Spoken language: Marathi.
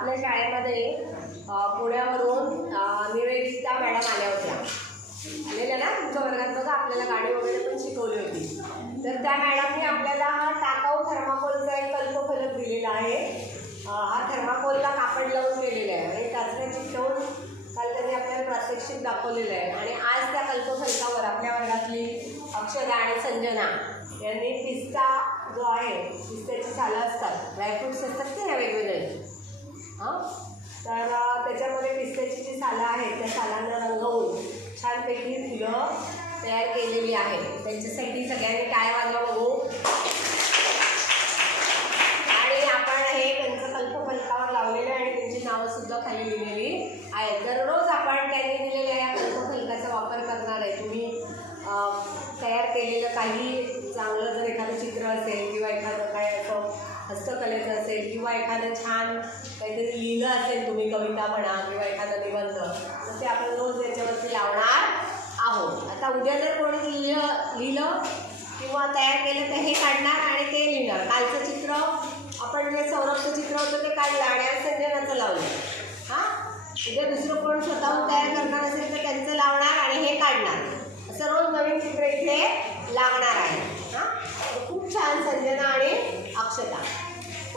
आपल्या शाळेमध्ये पुण्यावरून निवेदिता मॅडम आल्या होत्या. आलेल्या ना तुमच्या वर्गात? बघा आपल्याला गाडी वगैरे पण शिकवली होती. तर त्या मॅडमने आपल्याला हा टाकाऊ थर्माकोलचा एक कल्पफलक दिलेला आहे. हा थर्माकोलला कापड लावून केलेला आहे. आणि त्याचं चिकटवून काल त्यांनी आपल्याला प्रात्यक्षिक दाखवलेलं आहे. आणि आज त्या कल्पफलकावर आपल्या वर्गातली अक्षरा आणि संजना यांनी पिस्ता जो आहे पिस्त्याची सालं असतात. ड्रायफ्रुट्स असतात ते ह्या वेगवेगळे? साला आहेत त्या सालांना रंगवून छानपैकी फुलं तयार केलेली आहेत त्यांच्यासाठी सगळ्यांनी काय वाजवा बघू आणि आपण हे पंचकल्प फलकावर लावलेलं आहे आणि त्यांची नावंसुद्धा खाली लिहिलेली आहेत. दररोज आपण त्यांनी दिलेल्या या कल्पफलकाचा वापर करणार आहे. तुम्ही तयार केलेलं काही चांगलं जर एखादं चित्र असेल किंवा एखादं काय असं हस्तकले किंवा एखादं छान काहीतरी लिहिलं असेल तुम्ही कविता म्हणा किंवा एखादं निबंध तर ते आपण रोज याच्यावरती लावणार आहोत. आता उद्या जर कोणी लिहिलं लिहिलं किंवा तयार केलं तर हे काढणार आणि ते लिहिणार. कालचं चित्र आपण जे सौरभचं चित्र होतं ते काढलं आणि आज संजनाचं लावलं. हां? उद्या दुसरं कोण स्वतःहून तयार करणार असेल तर त्यांचं लावणार आणि हे काढणार. असं रोज नवीन चित्र इथे लागणार.